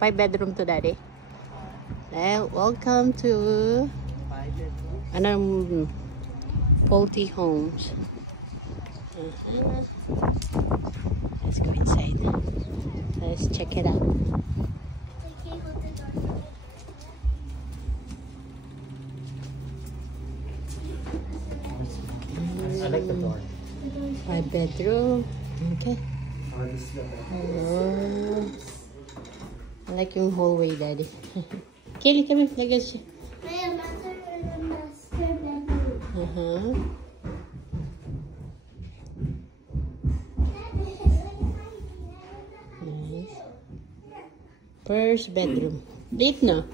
5-bedroom to, Daddy. Welcome to 5-bedroom. Pulte Homes. Let's go inside. Let's check it out. I like the door. 5-bedroom. Okay. I like yung hallway, Daddy. Kaylee, come here. Lagyan siya. Master bedroom. Nice. First bedroom. Date, no?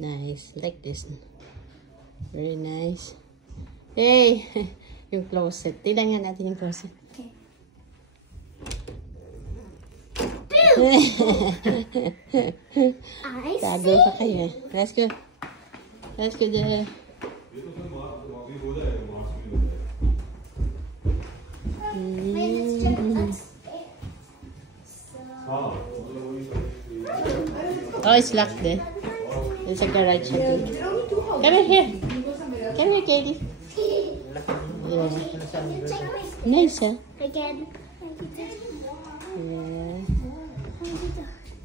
Nice. Like this. Very nice. Hey! Yung closet. Tignan nga natin yung closet. Tago pa kayo. Let's go. Let's go there. Oh, it's locked there. It's a garage. Come here. Come here, Katie. Yeah. Nice, huh? Again. Yeah.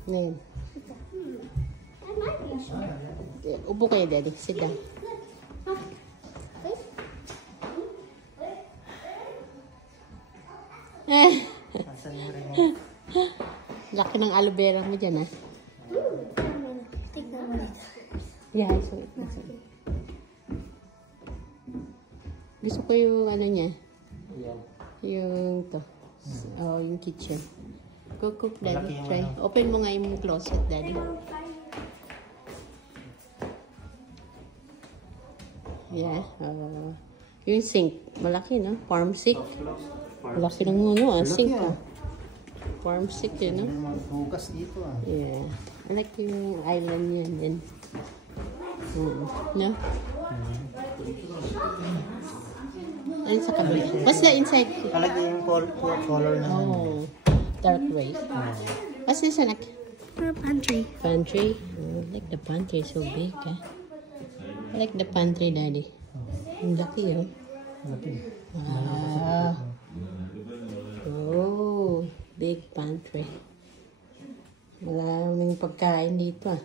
Ngayon. Upo kayo, Daddy. Sit down. Laki ng aloe vera mo dyan, ha? Tignan mo dito. Yeah, so it. Gusto ko yung ano niya. Yung to. Oh, yung kitchen. Cook, Daddy. Try. Open mo nga yung closet, Daddy. Yeah. Yung sink. Malaki, no? Farm sink. Malaki ng ano, sink. Farm sink, yun, no? Hugas dito, ah. Yeah. I like yung island yan din. No? Ano sa kabila? What's the inside? I like yung color na. Oh. Dark gray. What's this, anak? Pantry. Pantry? Oh, I like the pantry. So big, eh? I like the pantry, Daddy. Ang laki, oh. Wow. Oh, big pantry. Maraming pagkain dito, ah.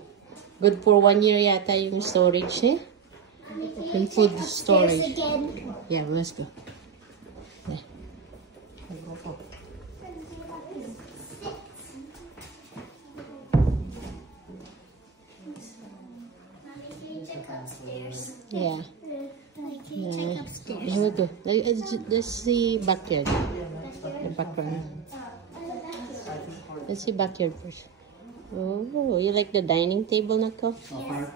Good for 1 year yata yung storage, eh? Yung food storage. Yeah, let's go. Yeah. Yeah. Yeah. Here we go. Let's see backyard. The background. Let's see backyard first. Oh, you like the dining table, Nako? I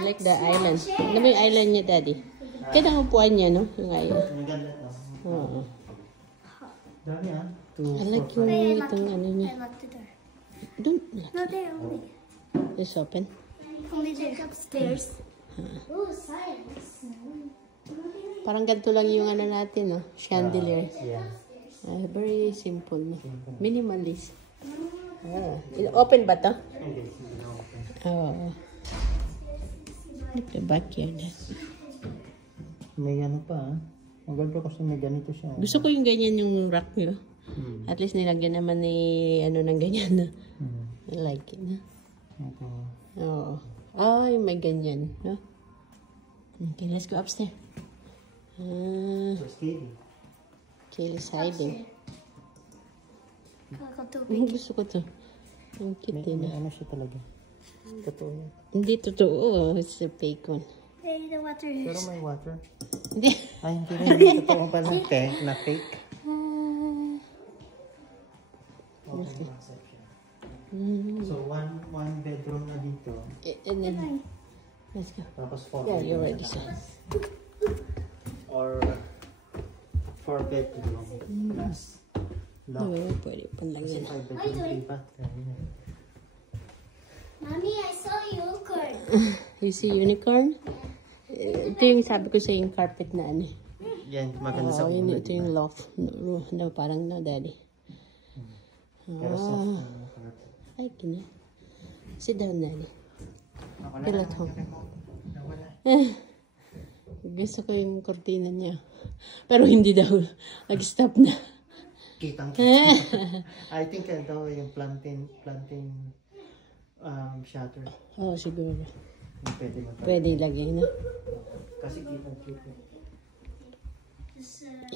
like the island. Ano ba yung island niya, Daddy? Kaya ang upuan niya, no? Yung island. Oo. Dami, ah. I like yung itong ano niya. I locked the door. Don't No, there only. It's open. Only there. Upstairs. Oh, science. Parang ganito lang yung ano natin, no? Chandelier. Yeah. Very simple, no? Minimalist. Open ba to? Oo. Look the backyard. May ano pa, ah. Maganda kasi may ganito siya. Gusto ko yung ganyan yung rack nyo. At least nilagyan naman ni ano ng ganyan na. I like it, no? Oo. Ay, may ganyan, no? Okay, let's go upstairs. Kaylee's hiding. Gusto ko to. Ang cute din. May ano siya talaga. Totoo yan. Hindi totoo. It's a fake one. Hey, the water is. Pero may water. Hindi. Ay, hindi rin. Totoo pala. Na fake. So, one bedroom na dito. And then, let's go. Tapos 4 Yeah, bedroom. you're ready, sir. Or 4 bedroom. Plus lock. No, pwede pang Kasi lagyan. 5 bedroom lipat. Mommy, I saw a unicorn. You see unicorn? Ito yung sabi ko sa yung carpet na ano. Yan, maganda sa yun, ulo. ito yung loft. No, parang na, daddy. Pero soft. Ay, kini. Sit down, daddy. Ako Pillow talk. Nawala. Gusto ko yung kortina niya. Pero hindi daw. Nag-stop na. Kitang I think daw yung plantain shutter. Oo, siguro. Pwede na. Pwede ilagay na. Kasi kita.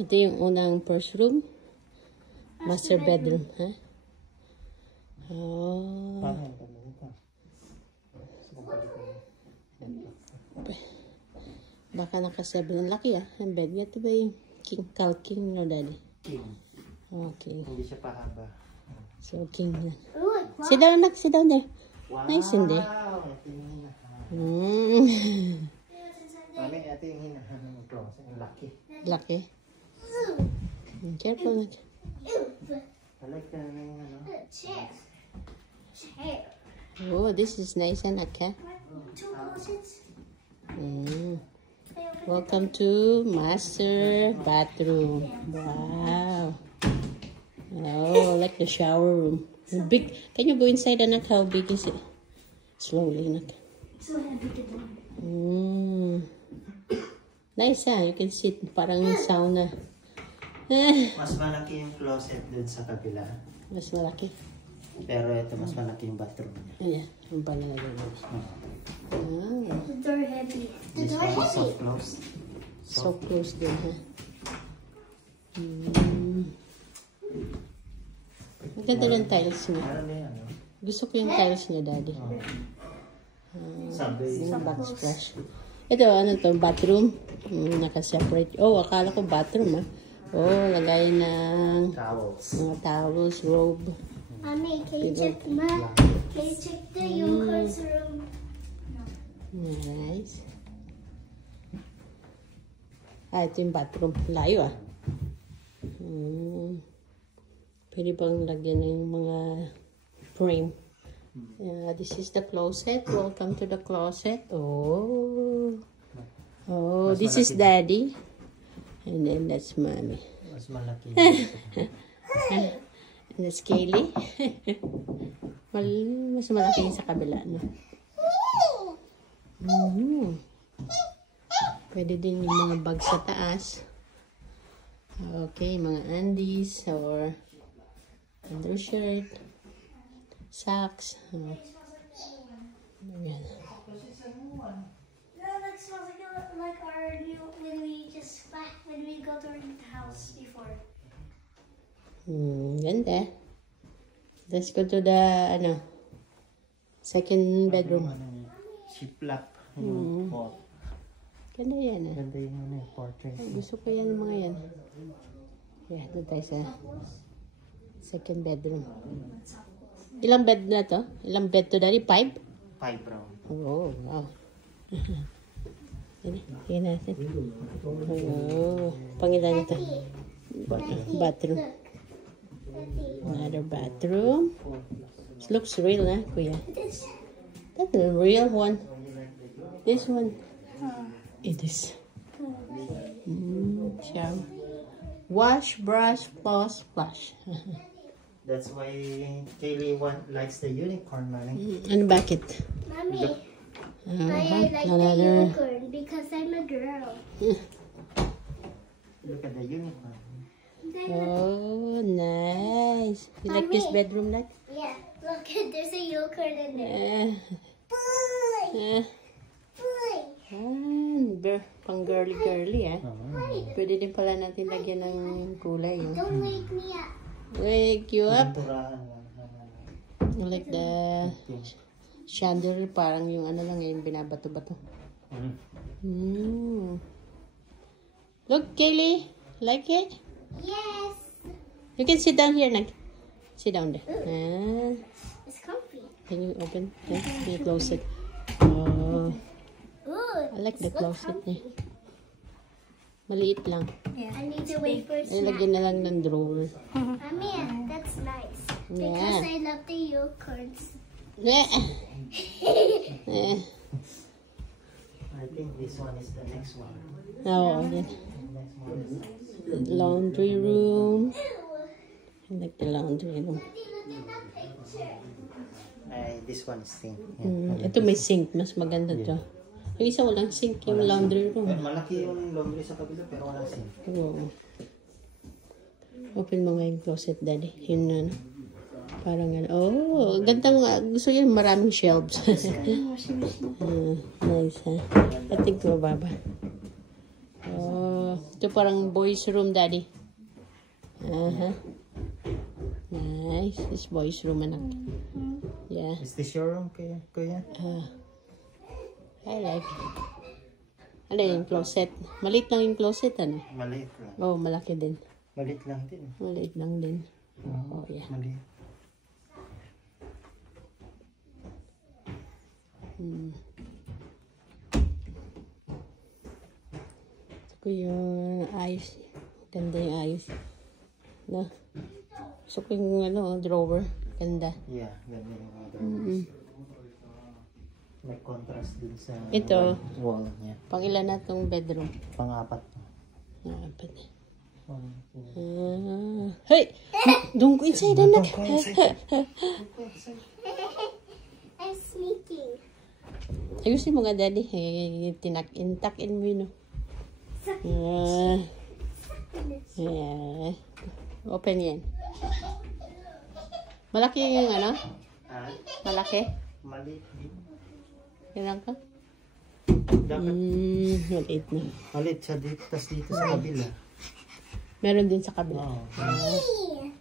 Ito yung unang first room. Master bedroom, ha? Oh. Parang ito. Baka naka-7. Ang laki, ang bed. Ito ba yung king, no, daddy? King. Okay. Hindi siya pahaba. So, king na. Ooh, Sit down, nak. Sit down there. Wow! Nice, hindi? Tingnan na. Mami, ito yung hinahanap ng closet. Ang laki. Laki. Careful, nak. I like the chair. Chair. Oh, this is nice, anak, ha? Two closets. Welcome to master bathroom. Wow. Oh, like the shower room. Big. Can you go inside, anak? How big is it? Slowly, anak. So heavy to do. Nice, ha? You can sit. Parang sauna. Mas malaki yung closet dun sa kabila. Mas malaki. Pero ito mas malaki yung bathroom niya. Ayan. Yung pala na doon. The door heavy. The This door one is heavy. soft close. So close din, ha? Ang ganda ng tiles niya. Ano na yan? Gusto ko yung tiles niya, daddy. Sabi. Yung backsplash. Ito, ano to? Bathroom. Naka-separate. Oh, akala ko bathroom, ha? Oh, lagay ng Towels. mga towels, robe. Mommy, can you check can you check the unicorn's room? Nice. Ito yung bathroom. Layo, Pwede bang lagyan ng mga frame. This is the closet. Welcome to the closet. Oh, this is daddy. And then that's mommy. Mas malaki. And that's Kaylee. Mas malaki yung sa kabila, no? Pwede din yung mga bag sa taas. Okay, mga undies or undershirt, socks. Ayan. No, that smells like our new when we go to the house before. Ganda. Let's go to the second bedroom. Shiplap. Yung wall. Ganda yan, Ganda yung portrait. Gusto ko yan mga yan. Yeah, doon tayo sa second bedroom. Ilang bed na to? Ilang bed to, daddy? 5? 5 brown. Oh, wow. Tingnan natin. Oh, pangilan na to. Bathroom. Another bathroom. It looks real, kuya? That's the real one. This one. It is. Shower. Wash, brush, floss, flush. That's why Kaylee likes the unicorn, Mami. And bucket. Mommy, I like the Another. unicorn because I'm a girl. Look at the unicorn. Oh, nice. You like this Mommy. bedroom, like? Yeah, look, there's a unicorn in there. Boy! Boy! Pang girly, Pwede din pala natin lagyan ng kulay, Don't wake me up. Wake you up. Turahan. I like the chandelier, parang yung lang yung binabato-bato. Look, Kaylee. Like it? Yes! You can sit down here, Nag. Sit down there. It's comfy. Can you open? Can you close it? Oh, Ooh, I like the it's closet comfy. maliit lang. Yeah. I need to wait for a snack. Ilagyan na lang ng drawer. Mommy, that's nice. Because I love the unicorns. I think this one is the next one. Oo, yan. Next Laundry room. I like the laundry room. Look at that picture. This one is sink. Ito may sink. Mas maganda to. Yung isa walang sink. Yung laundry room. Malaki yung laundry sa kabila pero walang sink. Oo. Open mo nga yung closet, Daddy. Yun na, no? Parang ano. Oh, ganda nga. Gusto yun, maraming shelves. Nice, ha? I think mababa. Oh, ito parang boys room, Daddy. Nice. This boys room, anak. Yeah. Is this your room, kuya? I like it. Ano yung closet? Maliit lang yung closet, ano? Maliit lang. Oh, malaki din. Maliit lang din. Maliit lang din. Oh, yeah. Maliit. Ito ko yung ayos. Ganda yung ayos. No? Gusto ko yung drawer. Ganda. Yeah, ganda yung mga drawers. May contrast din sa Ito. wall niya. Pang ilan na itong bedroom? Pang-apat. Apat. Hey! Don't go inside, anak. I'm sneaking. Ayusin mo nga, Daddy. Intakin mo yun. Open yan. Malaki yung Malaki? Maliit din. Kailan ka? Dapat Maliit na. maliit siya dito, tas dito sa kabila. Meron din sa kabila. Oo. Hey.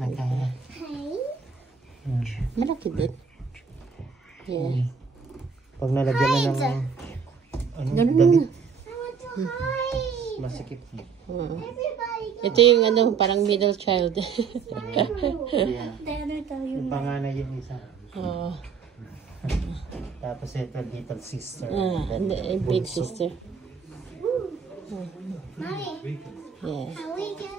Nagkaya. Hey. Malaki din. Yeah. Pag nalagyan na ng Ganun damit, I want to hide. masikip. Everybody go. Ito yung parang middle child. Yeah. The other tell you. Yung panganay yung isa. Oh. Tapos ito, little sister. And the big sister. Mommy, Yeah. can we get